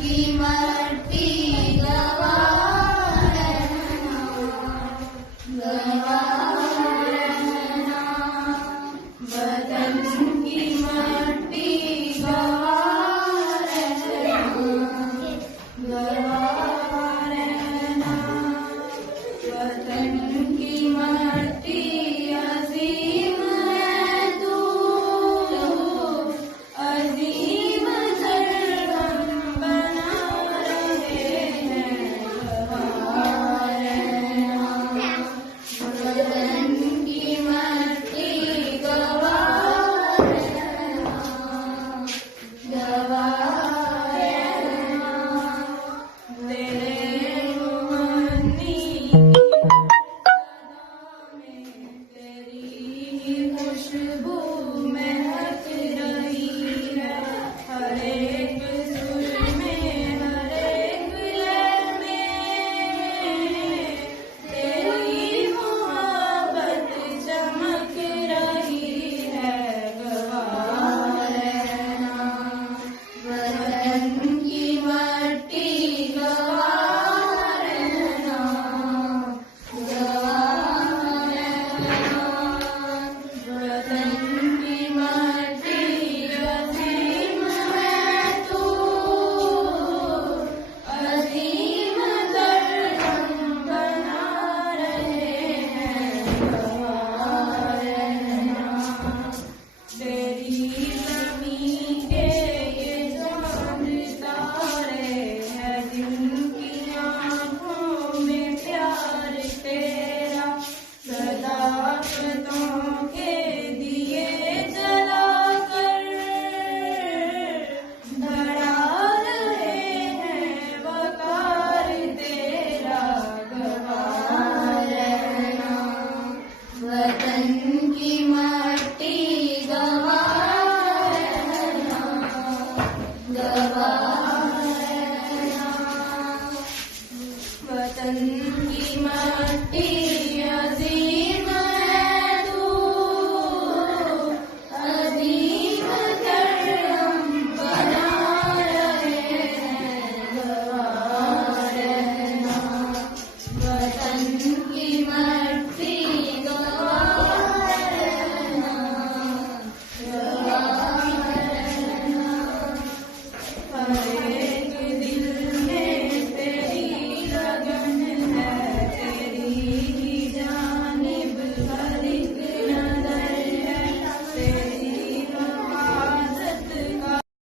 की मट्टी गवा रहना, गवा रहना, वतन की मट्टी गवा रहना, गवा रहना, वतन की मट्टी अजीम है तू, अजीम सरगम बना रहे हैं, गवा रहना, वतन की मट्टी गवा रहना, गवा रहना, तेरे मुहन्नी तेरी खुशबू महक रही है, हरे